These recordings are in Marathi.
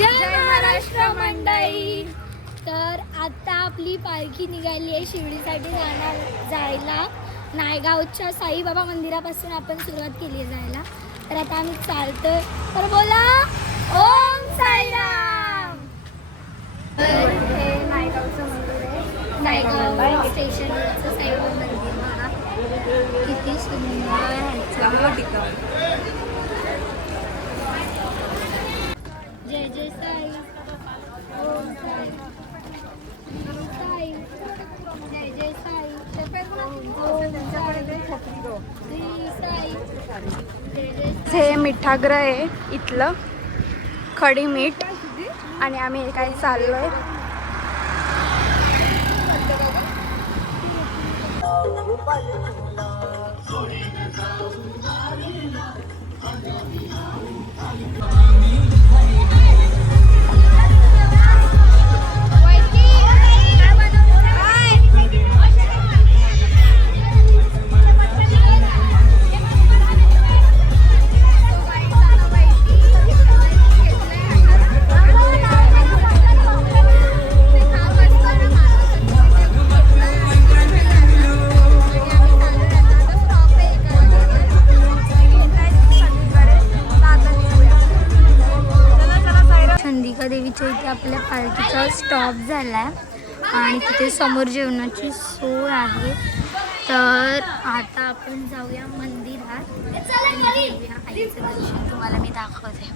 जय महाराष्ट्र मंडळी. तर आता आपली पालखी निघाली आहे शिर्डीसाठी जायला. नायगावच्या साईबाबा मंदिरापासून आपण सुरुवात केली आहे जायला. तर आता आम्ही चालतोय. तर बोला ओम साईराम. तर हे नायगावचं मंदिर आहे. नायगाव स्टेशनवरचं साईबाबा मंदिर बघा किती सुंदर ह्याचं. जय जय साई. ओम साई. साई. जय जय साई. हे मिठाग्रह आहे इथलं, खडी मीठ. आणि आम्ही काय चाललोय देवीच्या इथे आपल्या पालखीचा स्टॉप झाला आहे आणि तिथे समोर जेवणाची सोय आहे. तर आता आपण जाऊया मंदिरात आणि घेऊया आईचं दर्शन. तुम्हाला मी दाखवते.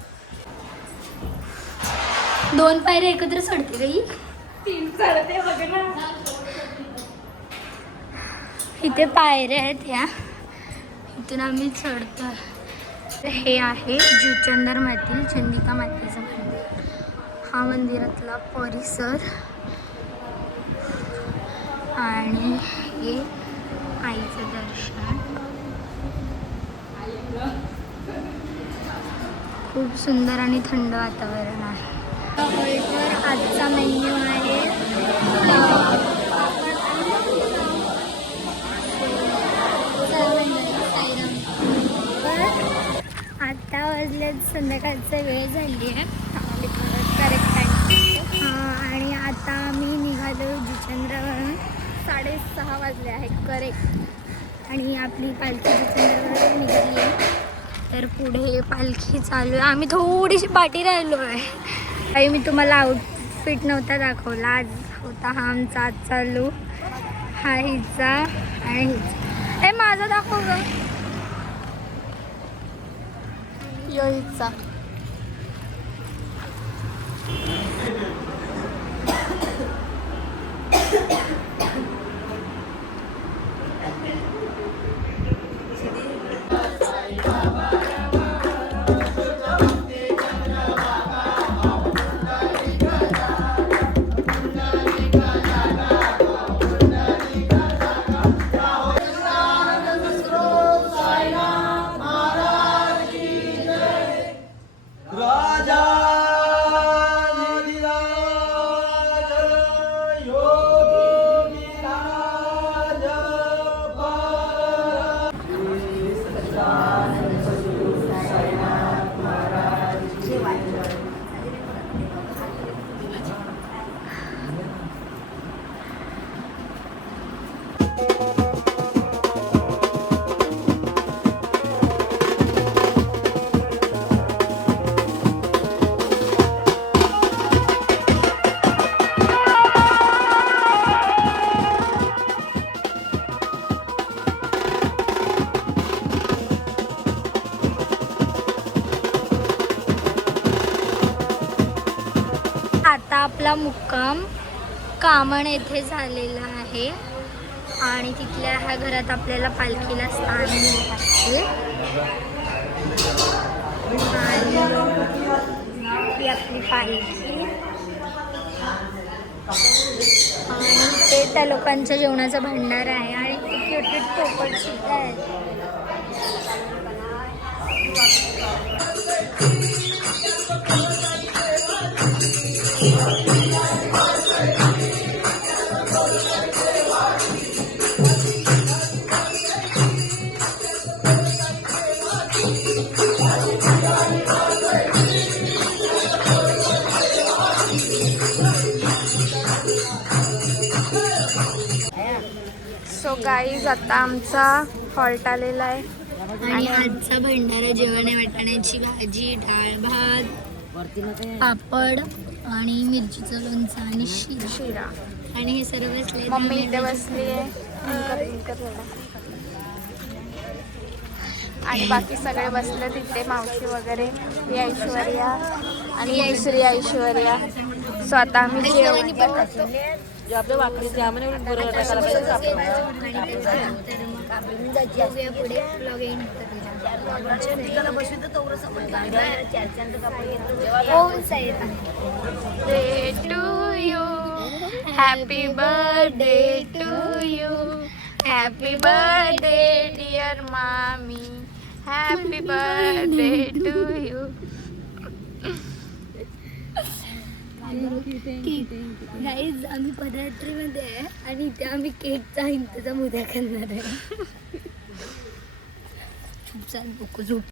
2 पायऱ्या एकत्र चढते काही 3 चढते वगैरे. इथे पायऱ्या आहेत ह्या, इथून आम्ही चढतो. हे आहे जुचंदर माती चंडिका मातेचं मंदिर. हा मंदिरातला परिसर आणि हे आईचं दर्शन. खूप सुंदर आणि थंड वातावरण आहे. तर आजचा मेन्यू आहे आता वाजल्यात संध्याकाळचा वेळ झाली आहे आणि आता आम्ही निघालो जुचंद्रावरून. 6:30 वाजले आहेत करेक्ट. आणि आपली पालखी जुचंद्रावरून निघाली आहे. तर पुढे पालखी चालू आहे. आम्ही थोडीशी पाठी राहिलो आहे. काही मी तुम्हाला आउटफिट नव्हता दाखवला. आज होता हा आमचा आजचा लूक. हा हिचा आणि हिचा. हे माझा दाखव ग. योईचा आपला मुक्काम कामण येथे झालेला आहे आणि तिथल्या ह्या घरात आपल्याला पालखीला स्थान मिळते. आणि ही आपली पालखी आणि ते त्या लोकांच्या जेवणाचा भंडार आहे. आणि खूप छोटे पोपट सुद्धा आहेत. सो गाईज आता आमचा हॉल्ट आलेला आहे आणि आजचा भंडारा जेवण आहे वाटाण्याची भाजी, डाळ भात, पापड आणि मिरचीचं लोणचं आणि शिरा. आणि हे सर्व बसले. मम्मी इथे बसली आहे आणि बाकी सगळे बसले तिथे, मावशी वगैरे, ही ऐश्वर्या आणि दुसरी ऐश्वर्या. सो आता आम्ही जेवण करतो. Birthday to you, happy birthday to you, happy birthday dear mommy, happy birthday to you. Guys आम्ही पदयात्रेमध्ये आहे आणि इथे आम्ही केकचा इंतजाम उद्या करणार आहे. झोप